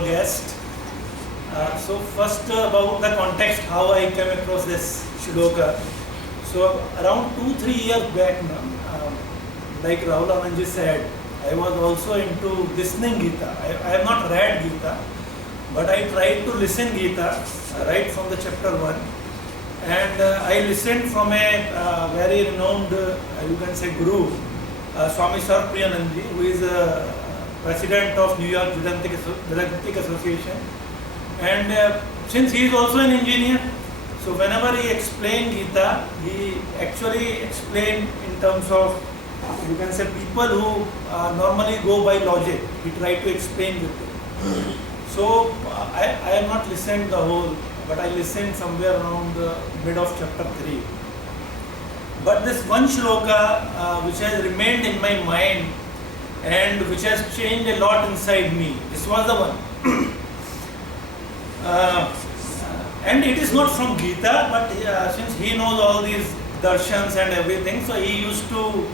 our guest. So first about the context, how I came across this shloka. So around 2-3 years back now, like Rahul Anandji said, I was also into listening Gita. I have not read Gita, but I tried to listen Gita right from the chapter 1. And I listened from a very renowned, you can say, guru, Swami Sarpriyanandji, who is president of New York Vedantic Association. And since he is also an engineer, so whenever he explained Gita, he actually explained in terms of, you can say, people who normally go by logic. He tried to explain with it. So I have not listened the whole, but I listened somewhere around the mid of chapter 3. But this one shloka which has remained in my mind and which has changed a lot inside me, this was the one. And it is not from Gita, but since he knows all these darshans and everything, so he used to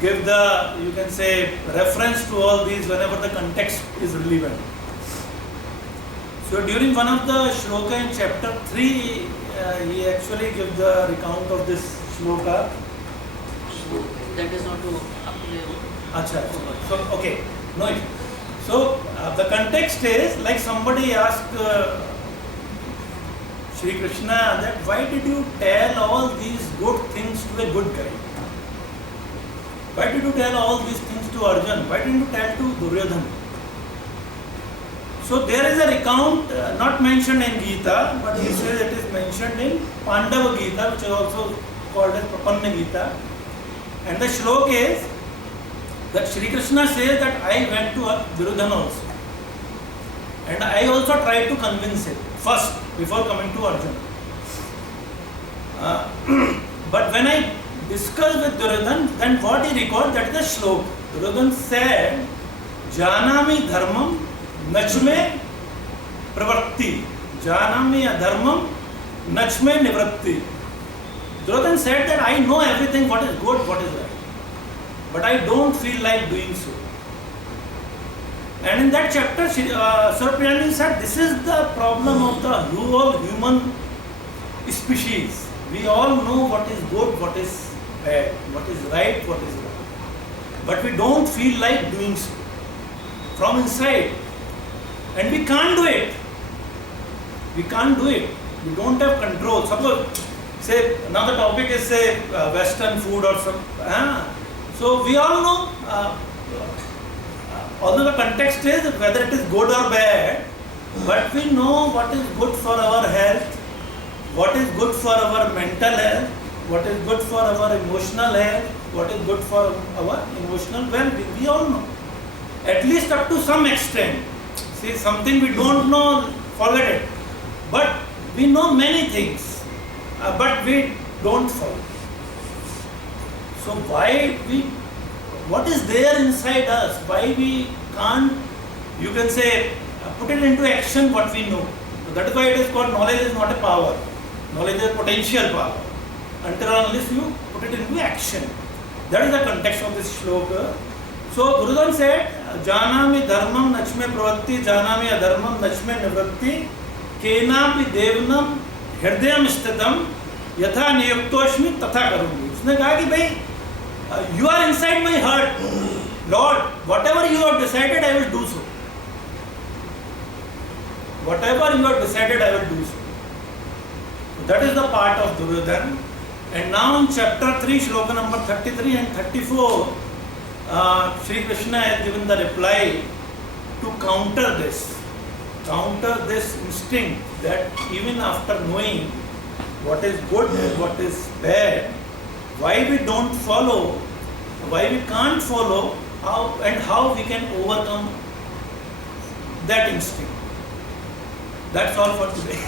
give the, you can say, reference to all these whenever the context is relevant. So during one of the shloka in chapter 3, he actually gives the recount of this shloka. That is not to apply. Acha. So, okay. No issue. So, the context is like somebody asked Shri Krishna that why did you tell all these good things to a good guy? Why did you tell all these things to Arjun? Why didn't you tell to Duryodhana? So there is a recount not mentioned in Gita, but he says it is mentioned in Pandav Gita, which is also called as Prapanna Gita. And the shlok is that Shri Krishna says that I went to Duryodhana also. And I also tried to convince him first before coming to Arjuna. But when I discussed with Duryodhana, then what he recalled, that is the shlok. Duryodhana said, Janami dharmam nachme pravritti. Janami adharmam nachme nivritti. Duryodhana said that I know everything, what is good, what is right. But I don't feel like doing so. And in that chapter, Sarpriyanandji said, this is the problem of the whole human species. We all know what is good, what is bad, what is right, what is wrong. But we don't feel like doing so from inside. And we can't do it. We can't do it. We don't have control. Suppose, say, another topic is, say, Western food or some. So we all know, although the context is whether it is good or bad, but we know what is good for our health, what is good for our mental health, what is good for our emotional health, what is good for our emotional well-being. We all know. At least up to some extent. See, something we don't know, forget it. But we know many things, but we don't follow. So what is there inside us? Why we can't, you can say, put it into action what we know. So that is why it is called knowledge is not a power. Knowledge is potential power. Until or unless you put it into action. That is the context of this shloka. So Gurudhan said, Janami dharmam nachme pravritti, janami adharmam nachme nivritti, kenapi devnam hridayam sthitam, yatha niyuktoshmi tatha karungi. उसने कहा कि भाई, you are inside my heart, Lord. Whatever you have decided, I will do so. Whatever you have decided, I will do so. That is the part of Duryodhana. And now in chapter 3, shloka number 33 and 34, Shri Krishna has given the reply to counter this instinct that even after knowing what is good and what is bad, why we don't follow, why we can't follow, how we can overcome that instinct. That's all for today.